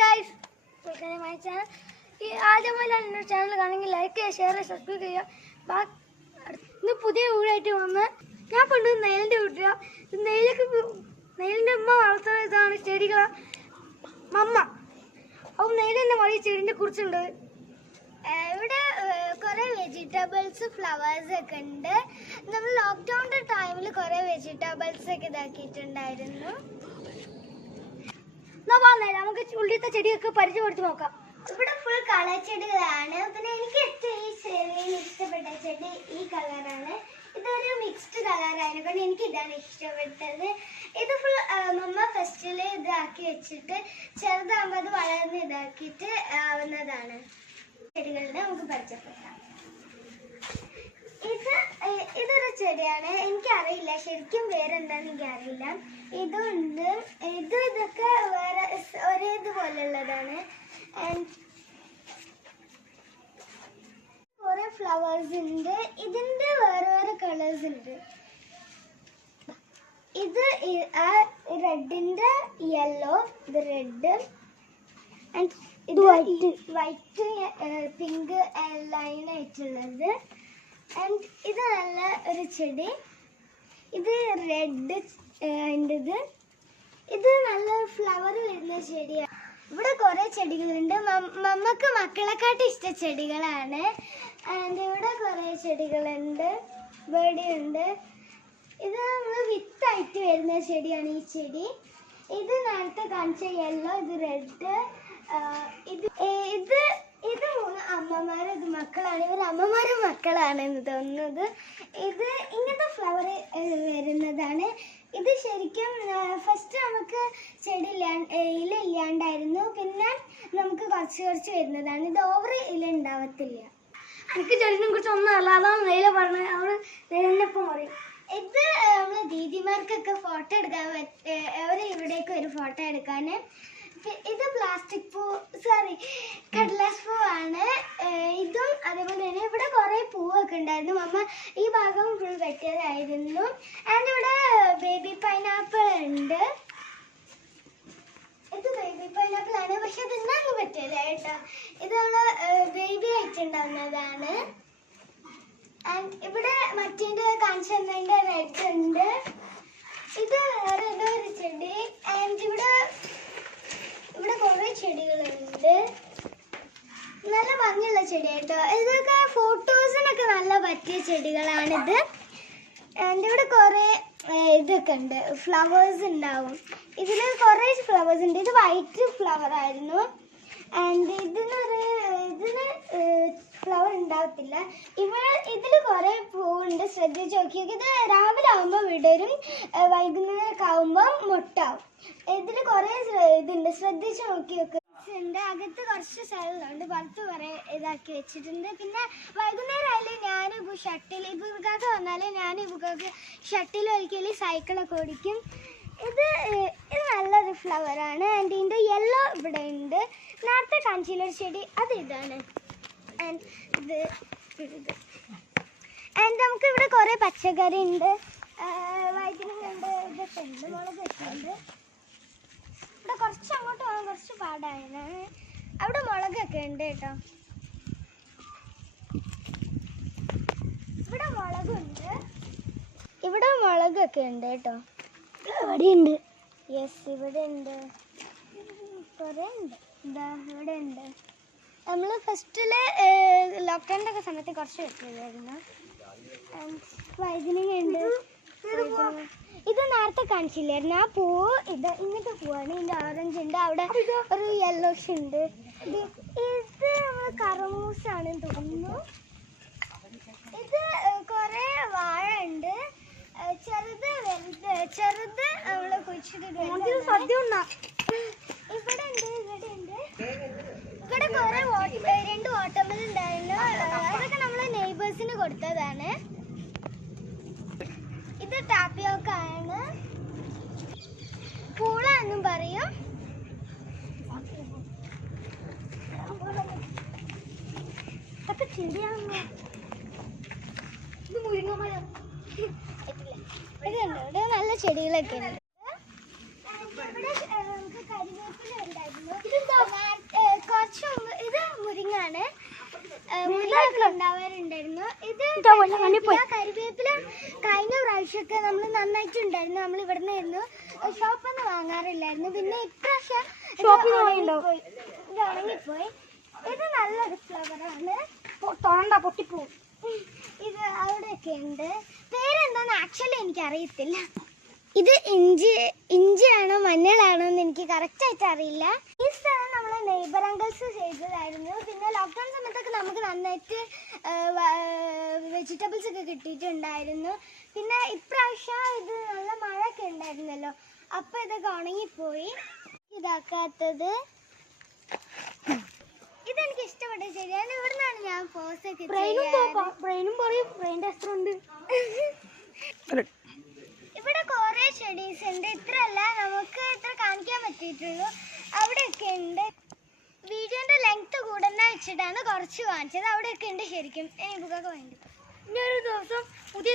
Guys, my channel ആദ്യമായിട്ടാണ് എൻ്റെ channel കാണുമെങ്കിൽ like ചെയ്യുക, ഷെയർ ചെയ്യുക, സബ്സ്ക്രൈബ് ചെയ്യുക. ഇന്ന് പുതിയ വീടായിട്ട് വന്ന് ഞാൻ പണ്ട് നെയിലിൻ്റെ വീട്ടില നെയിലിൻ്റെ അമ്മ വളർത്തുന്ന ഇതാണ് ചെടികൾ മമ്മ. അപ്പം നെയിലിൻ്റെ മതി ചെടിനെ കുറിച്ചുണ്ട്. ഇവിടെ കുറേ വെജിറ്റബിൾസ് ഫ്ലവേഴ്സ് ഒക്കെ ഉണ്ട്. നമ്മൾ ലോക്ക്ഡൗണിൻ്റെ ടൈമിൽ കുറേ വെജിറ്റബിൾസ് ഒക്കെ ഇതാക്കിയിട്ടുണ്ടായിരുന്നു. നമുക്ക് ഉള്ളിലത്തെ ചെടിയൊക്കെ പരിചയപ്പെടുത്തി നോക്കാം. ഇവിടെ ഫുൾ കളർ ചെടികളാണ്. പിന്നെ എനിക്ക് ഏറ്റവും ഈ ചെടിയിൽ ഇഷ്ടപ്പെട്ട ചെടി ഈ കളറാണ്. ഇതൊരു മിക്സ്ഡ് കളറായിരുന്നു, കാരണം എനിക്ക് ഇതാണ് ഇഷ്ടപ്പെട്ടത്. ഇത് ഫുൾ മമ്മ ഫസ്റ്റിൽ ഇതാക്കി വെച്ചിട്ട് ചെറുതാകുമ്പോൾ അത് വളർന്ന് ഇതാക്കിയിട്ട് ആവുന്നതാണ്. ചെടികളുടെ നമുക്ക് പരിചയപ്പെടാം. ഇതൊരു ചെടിയാണ്, എനിക്കറിയില്ല ശരിക്കും വേറെന്താന്ന് എനിക്കറിയില്ല. ഇതുണ്ട്, ഇതൊക്കെ വേറെ ഒരേ ഇതുപോലുള്ളതാണ്. കുറെ ഫ്ലവേഴ്സ് ഉണ്ട്. ഇതിന്റെ വേറെ വേറെ കളേഴ്സ് ഉണ്ട്. ഇത് റെഡിന്റെ യെല്ലോ, ഇത് റെഡ് ആൻഡ് ഇത് വൈറ്റ് പിങ്ക് ലൈൻ ആയിട്ടുള്ളത്. ആൻഡ് ഇത് നല്ല ഒരു ചെടി, ഇത് റെഡ് ആൻഡ് ഇത് നല്ല ഫ്ലവർ വരുന്ന ചെടിയാണ്. ഇവിടെ കുറെ ചെടികളുണ്ട്. മമ്മക്ക് മക്കളെക്കാട്ട് ഇഷ്ട ചെടികളാണ്. ആൻഡ് ഇവിടെ കുറെ ചെടികളുണ്ട്, ബേഡിയുണ്ട്. ഇത് നമ്മൾ വിത്തായിട്ട് വരുന്ന ചെടിയാണ് ഈ ചെടി. ഇത് നേരത്തെ കാണിച്ച യെല്ലോ, ഇത് റെഡ്, ഇത് മൂന്ന് അമ്മമാരും ഇത് മക്കളാണ്. ഇവർ അമ്മമാരും മക്കളാണെന്ന് തോന്നുന്നത്. ഇത് ഇങ്ങനത്തെ ഫ്ലവർ വരുന്നതാണ്. ഇത് ശരിക്കും ഫസ്റ്റ് നമുക്ക് ചെടി ഇല ഇല്ലാണ്ടായിരുന്നു, പിന്നെ നമുക്ക് കുറച്ച് വരുന്നതാണ്. ഇത് ഓവർ ഇല ഉണ്ടാവത്തില്ല. എനിക്ക് ചെടിനെ കുറിച്ച് ഒന്നും അല്ല, അതാണ് നെയില പറഞ്ഞത്. അവള് നെയിലിനൊപ്പം പറയും. ഇത് നമ്മള് ദീദിമാർക്കൊക്കെ ഫോട്ടോ എടുക്കാൻ അവർ ഇവിടേക്ക് വരും ഫോട്ടോ എടുക്കാൻ. ഇത് പ്ലാസ്റ്റിക് കടലാസ് പൂവാണ്. ഇതും അതേപോലെ തന്നെ ഇവിടെ കുറെ പൂവൊക്കെ ഉണ്ടായിരുന്നു. മമ്മ ഈ ഭാഗം ഫുൾ വെട്ടിയതായിരുന്നു. ആൻഡ് ഇവിടെ ബേബി പൈനാപ്പിൾ ഉണ്ട്. ഇത് ബേബി പൈനാപ്പിൾ ആണ്, പക്ഷെ അത് ഇന്നങ്ങ് പറ്റിയല്ല കേട്ടോ. ഇത് നമ്മള് ബേബി ആയിട്ടുണ്ടാവുന്നതാണ്. ആൻഡ് ഇവിടെ മറ്റേന്റെ കാണിച്ചു തന്നതിന്റെ റെഡ് ഉണ്ട്. ഇത് വേറെ ഏതോ ഒരു ചെടി. ആൻഡ് ഇവിടെ കുറെ ചെടികളുണ്ട്. നല്ല ഭംഗിയുള്ള ചെടി കേട്ടോ. ഇതൊക്കെ ഫോട്ടോസിനൊക്കെ നല്ല പറ്റിയ ചെടികളാണിത്. ആൻഡ് ഇവിടെ കുറെ ഇതൊക്കെ ഉണ്ട്, ഫ്ലവേഴ്സ് ഉണ്ടാവും. ഇതിൽ കുറെ ഫ്ലവേഴ്സ് ഉണ്ട്. ഇത് വൈറ്റ് ഫ്ലവർ ആയിരുന്നു. ആൻഡ് ഇതിന് ഫ്ലവർ ഉണ്ടാവത്തില്ല. ഇതിൽ കുറെ പൂവുണ്ട്, ശ്രദ്ധിച്ച് നോക്കിയൊക്കെ. ഇത് രാവിലെ ആകുമ്പോൾ വിടരും, വൈകുന്നേരമൊക്കെ ആകുമ്പോൾ മുട്ടാവും. ഇതിൽ കുറെ ഇതുണ്ട്, ശ്രദ്ധിച്ച് നോക്കിയൊക്കെ ഉണ്ട്. അകത്ത് കുറച്ച് സ്ഥലമുണ്ട്, പുറത്ത് കുറെ ഇതാക്കി വെച്ചിട്ടുണ്ട്. പിന്നെ വൈകുന്നേരം ആയാലും ഞാൻ ഷട്ടിൽ ഇപ്പൊക്കെ വന്നാല് ഞാൻ ഇപ്പൊക്കെ ഷട്ടിൽ ഒരിക്കലും സൈക്കിളൊക്കെ ഓടിക്കും. ഇത് നല്ലൊരു ഫ്ലവറാണ്. ആൻഡ് ഇതിൻ്റെ യെല്ലോ ഇവിടെ ഉണ്ട്. നേരത്തെ കാഞ്ചിലൊരു ചെടി അത് ഇതാണ്. ആൻഡ് നമുക്ക് ഇവിടെ കുറെ പച്ചക്കറി ഉണ്ട്, വൈദ്യുതി ഉണ്ട്, ഇതൊക്കെ ഉണ്ട്, മുളകൊക്കെ ഉണ്ട്. ഇവിടെ കുറച്ച് അങ്ങോട്ട് പോകാൻ കുറച്ച് പാടാണ്. അവിടെ മുളകൊക്കെ ഉണ്ട് കേട്ടോ. ഇവിടെ മുളകുണ്ട്, ഇവിടെ മുളകൊക്കെ ഉണ്ട് കേട്ടോ. ഇവിടെ ഉണ്ട്, യെസ് ഇവിടെ ഉണ്ട്, കുറേ ഉണ്ട്. ഇതാ ഇവിടെ ഉണ്ട്. നമ്മൾ ഫസ്റ്റില് ലോക്ക്ഡൗണിൻ്റെ ഒക്കെ സമയത്ത് കുറച്ച് വെച്ചിരുന്നു. വൈദ്യുതി ഉണ്ട്. ഇത് നേരത്തെ കാണിച്ചില്ലായിരുന്നു ആ പൂവ്. ഇത് ഇങ്ങനത്തെ പൂവാണ്. ഇതിൻ്റെ ഓറഞ്ച് ഉണ്ട്, അവിടെ ഒരു യെല്ലോഷ് ഉണ്ട്. ഇത് നമ്മൾ കറമൂസാണെന്ന് തോന്നുന്നു. ഇത് കുറെ വാഴ ഉണ്ട്, ചെറുത് നമ്മൾ കുഴിച്ചിട്ടുണ്ട്. ഇവിടെ ഉണ്ട്. ഇവിടെ കുറെ രണ്ട് വാട്ടർമെലൺ ഉണ്ടായിരുന്നു. അതൊക്കെ നമ്മൾ നെയ്ബേഴ്സിന് കൊടുത്തതാണ്. ഇത് ടാപ്പിയോക്ക ആണ്, പൂള എന്നും പറയും. അതൊക്കെ ചെടിയാണോ? ഇത് മുരിങ്ങമരം. ഇവിടെ നല്ല ചെടികളൊക്കെ ഉണ്ട്. ഇവിടെ നമുക്ക് കരിവേപ്പില ഉണ്ടായിരുന്നു. ഉണ്ടായിരുന്നു. കുറച്ച് മുമ്പ് ഇത് മുരിങ്ങാണ്, മുരിങ്ങയൊക്കെ ഉണ്ടാവാറുണ്ടായിരുന്നു. ഇത് കരിവേപ്പില കഴിഞ്ഞ പ്രാവശ്യമൊക്കെ നമ്മൾ നന്നായിട്ടുണ്ടായിരുന്നു. നമ്മൾ ഇവിടെ നിന്നായിരുന്നു, ഷോപ്പിൽ നിന്ന് വാങ്ങാറില്ലായിരുന്നു. പിന്നെ ഇപ്രാവശ്യം ഇത് ഉണങ്ങിപ്പോയി. ഇത് നല്ലൊരു ഫ്ലവറാണ്, പൊട്ടിപ്പോവും. ഇത് അവിടെയൊക്കെ ഉണ്ട്. പേരെന്താന്ന് ആക്ച്വലി എനിക്കറിയത്തില്ല. ഇത് ഇഞ്ചിയാണോ മഞ്ഞളാണോ എന്ന് എനിക്ക് കറക്റ്റായിട്ട് അറിയില്ല. ഈ സ്ഥലം നമ്മളെ നെയ്ബർ അങ്കിൾസ് ചെയ്തതായിരുന്നു. പിന്നെ ലോക്ക്ഡൗൺ സമയത്തൊക്കെ നമുക്ക് നന്നായിട്ട് വെജിറ്റബിൾസ് ഒക്കെ കിട്ടിയിട്ടുണ്ടായിരുന്നു. പിന്നെ ഇപ്രാവശ്യം ഇത് നല്ല മഴയൊക്കെ ഉണ്ടായിരുന്നല്ലോ, അപ്പോൾ ഇതൊക്കെ ഉണങ്ങിപ്പോയി. ഇതാക്കാത്തത് ഇതെനിക്ക് ഇഷ്ടപ്പെട്ട ശരിയാണ്. ഇവിടുന്നാണ് ഞാൻ പോസ്റ്റൊക്കെ ഇവിടെ കുറേ ചെടീസ് ഉണ്ട്. ഇത്രയല്ല, നമുക്ക് ഇത്ര കാണിക്കാൻ പറ്റിയിട്ടുള്ളൂ. അവിടെയൊക്കെ ഉണ്ട്. വീഡിയോന്റെ ലെങ്ത് കൂടുന്ന വെച്ചിട്ടാണ് കുറച്ച് കാണിച്ചത്. അവിടെയൊക്കെ ഉണ്ട് ശരിക്കും. ഇനി ബുക്കൊക്കെ വേണ്ടി. ഇനി ഒരു ദിവസം പുതിയ